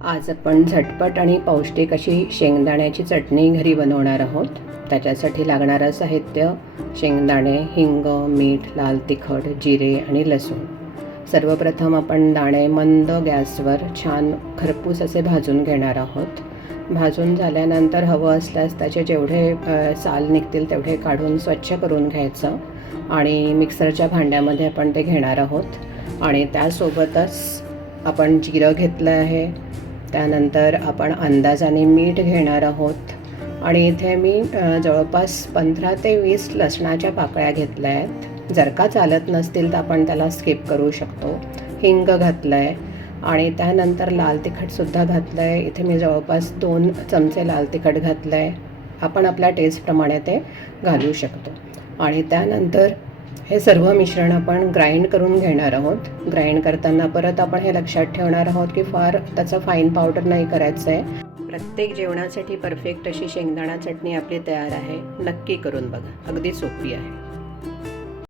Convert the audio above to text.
आज आपण झटपट आणि पौष्टिक अशी शेंगदाण्याची चटणी घरी बनवणार आहोत. त्याच्यासाठी लागणारं साहित्य: शेंगदाणे, हिंग, मीठ, लाल तिखट, जिरे आणि लसूण. सर्वप्रथम आपण दाणे मंद गॅसवर छान खरपूस असे भाजून घेणार आहोत. भाजून झाल्यानंतर हवं असल्यास त्याचे जेवढे साल निघतील तेवढे काढून स्वच्छ करून घ्यायचं आणि मिक्सरच्या भांड्यामध्ये आपण ते घेणार आहोत. आणि त्यासोबतच आपण जिरं घेतलं आहे. त्यानंतर आपण अंदाजाने मीठ घेणार आहोत आणि इथे मी जवळपास 15 ते 20 लसणाच्या पाकळ्या घेतल्या आहेत. जर का चालत नसतील तर आपण त्याला स्किप करू शकतो. हिंग घातलं आहे आणि त्यानंतर लाल तिखटसुद्धा घातलं आहे. इथे मी जवळपास 2 चमचे लाल तिखट घातलं आहे. आपण आपल्या टेस्टप्रमाणे ते घालू शकतो. आणि त्यानंतर हे सर्व मिश्रण आपण ग्राइंड करून घेणार आहोत. ग्राइंड करताना परत आपण हे लक्षात ठेवणार आहोत की फार त्याचं फाईन पावडर नाही करायचं आहे. प्रत्येक जेवणासाठी परफेक्ट अशी शेंगदाणा चटणी आपली तयार आहे. नक्की करून बघा, अगदी सोपी आहे.